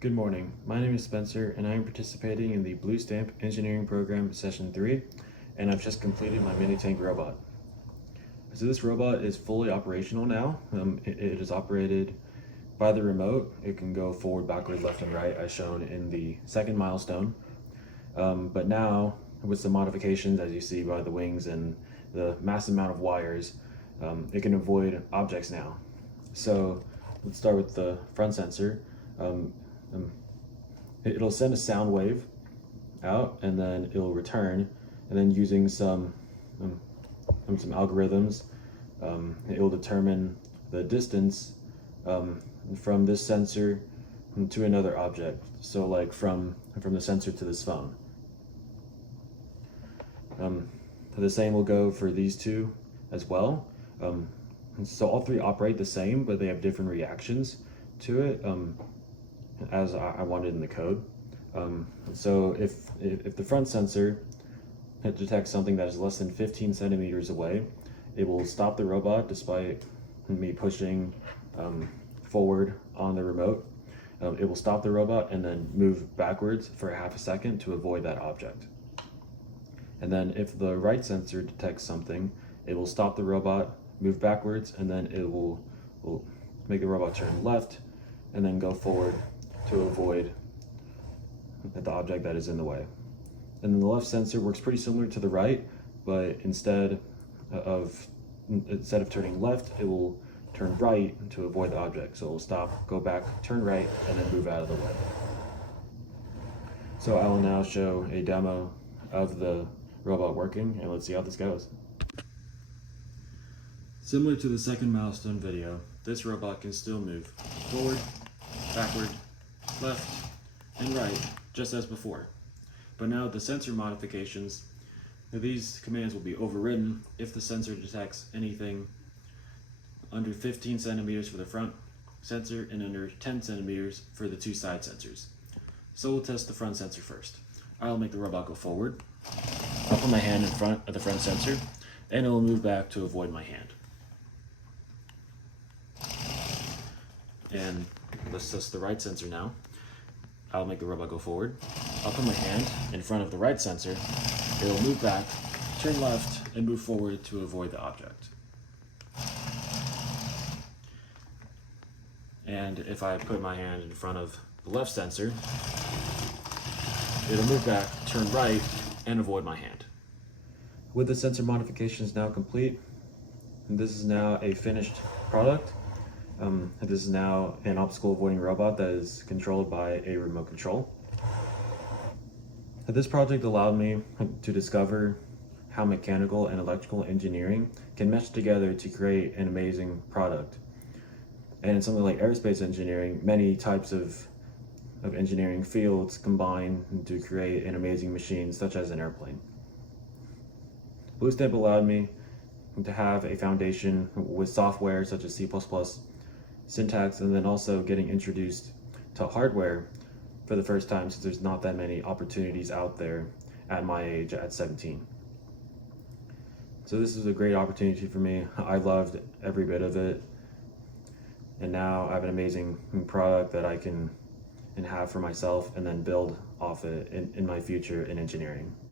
Good morning. My name is Spencer and I am participating in the Blue Stamp Engineering Program Session 3, and I've just completed my mini tank robot. So this robot is fully operational now. It is operated by the remote. It can go forward, backward, left, and right as shown in the second milestone. But now, with some modifications as you see by the wings and the massive amount of wires, it can avoid objects now. So let's start with the front sensor. It'll send a sound wave out and then it'll return, and then using some algorithms, it will determine the distance from this sensor to another object. So like from the sensor to this phone. The same will go for these two as well. So all three operate the same, but they have different reactions to it, as I wanted in the code. So if the front sensor detects something that is less than 15 centimeters away, it will stop the robot despite me pushing forward on the remote. It will stop the robot and then move backwards for half a second to avoid that object. And then if the right sensor detects something, it will stop the robot, move backwards, and then it will make the robot turn left and then go forward to avoid the object that is in the way. And then the left sensor works pretty similar to the right, but instead of turning left, it will turn right to avoid the object. So it will stop, go back, turn right, and then move out of the way. So I will now show a demo of the robot working, and let's see how this goes. Similar to the second milestone video, this robot can still move forward, backward, left, and right, just as before. But now the sensor modifications, these commands will be overridden if the sensor detects anything under 15 centimeters for the front sensor and under 10 centimeters for the two side sensors. So we'll test the front sensor first. I'll make the robot go forward. I'll put my hand in front of the front sensor, and it will move back to avoid my hand. And let's test the right sensor now. I'll make the robot go forward. I'll put my hand in front of the right sensor. It'll move back, turn left, and move forward to avoid the object. And if I put my hand in front of the left sensor, it'll move back, turn right, and avoid my hand. With the sensor modifications now complete, this is now a finished product. This is now an obstacle avoiding robot that is controlled by a remote control. This project allowed me to discover how mechanical and electrical engineering can mesh together to create an amazing product. And in something like aerospace engineering, many types of engineering fields combine to create an amazing machine such as an airplane. Blue Stamp allowed me to have a foundation with software such as C++, syntax, and then also getting introduced to hardware for the first time, since there's not that many opportunities out there at my age at 17. So this is a great opportunity for me. I loved every bit of it. And now I have an amazing product that I can have for myself and then build off it in my future in engineering.